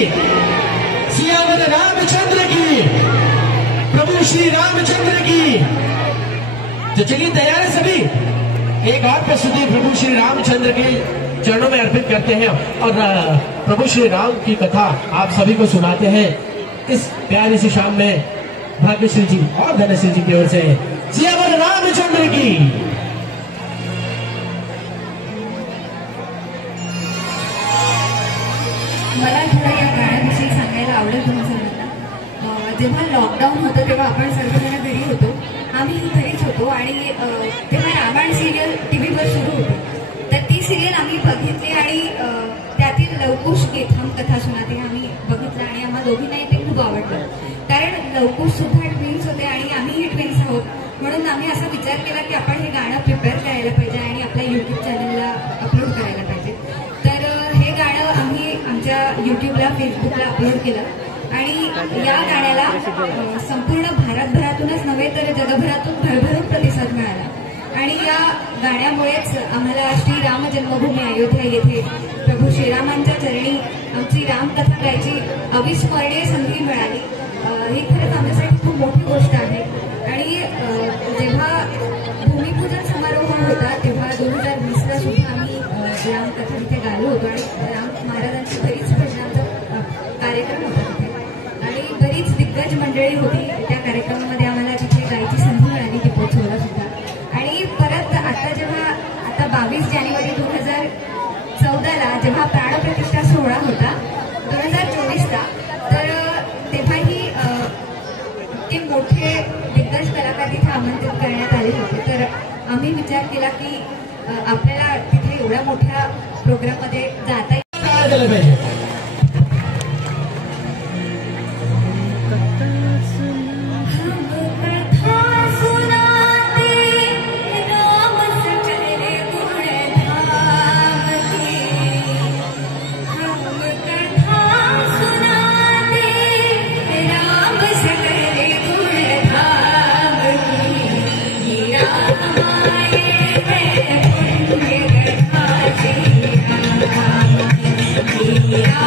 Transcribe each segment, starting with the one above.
सियावर रामचंद्र की, प्रभु श्री रामचंद्र की। तो चलिए तैयार है सभी, एक और प्रस्तुति प्रभु श्री रामचंद्र के चरणों में अर्पित करते हैं और प्रभु श्री राम की कथा आप सभी को सुनाते हैं इस प्यारी सी शाम में। भाग्यश्री जी और धनश्री जी की ओर से सियावर रामचंद्र की। मला थोडं या गाण्याविषयी सांगायला आवडेल तुम्ही सर्वांना। जेव्हा लॉकडाऊन होतं तेव्हा आपण सर्वजण घरी होतो, आम्ही घरीच होतो आणि तेव्हा रामायण सिरियल टीव्हीवर सुरू होती। तर ती सिरियल आम्ही बघितली आणि त्यातील लवकुश गीत हम कथा सुनाते आम्ही बघितलं आणि आम्हा दोघींनाही ते खूप आवडलं। कारण लवकुश सुद्धा ट्विन्स होते आणि आम्हीही ट्विन्स आहोत, म्हणून आम्ही असा विचार केला की आपण हे गाणं प्रिपेअर करायला पाहिजे आणि आपल्या युट्यूब चॅनलला अपलोड करायला पाहिजे। तर हे गाणं आम्ही आमच्या युट्यूबला फेसबुकला अपलोड केलं आणि या गाण्याला संपूर्ण भारतभरातूनच नव्हे तर जगभरातून भरभरून प्रतिसाद मिळाला आणि या गाण्यामुळेच आम्हाला श्री राम जन्मभूमी अयोध्या येथे प्रभू श्रीरामांच्या चरणी आमची रामकथा गायची अविस्मरणीय संधी मिळाली। ही खरंच आमच्यासाठी खूप मोठी गोष्ट आहे। आणि जेव्हा भूमिपूजन समारोह होता तेव्हा 2020ला सुद्धा आम्ही रामकथा तिथे गायलो होतो आणि राम महाराजांची बरीच भजनांचा कार्यक्रम होता तिथे आणि बरीच दिग्गज मंडळी होती त्या कार्यक्रमामध्ये। आम्हाला तिथे गायची संधी मिळाली दीपोत्सवाला सुद्धा। आणि परत आता 22 जानेवारी 2014ला जेव्हा प्राणप्रतिष्ठा सोहळा होता 2024ला, तर तेव्हाही ते मोठे दिग्गज कलाकार तिथे आमंत्रित करण्यात आले होते। तर आम्ही विचार केला की आपल्याला तिथे एवढ्या मोठ्या प्रोग्राममध्ये जाता येईल। Yeah.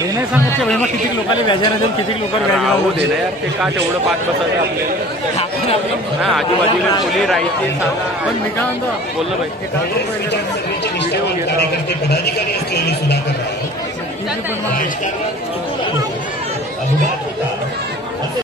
हे नाही सांगायचं भाई, मग किती लोकांना व्याजाने देऊन किती लोकांना व्याजाला होऊ दे ना यार, ते का तेवढं पाच बसायचं आपल्याला ना, आजूबाजूला मुली राहायचे सांगा. पण मी काय म्हणतो बोललं भाई ते काय करू पहिले व्हिडिओ घेतो. पदाधिकारी असलेले सुधाकर राव पण मग अपघात होता.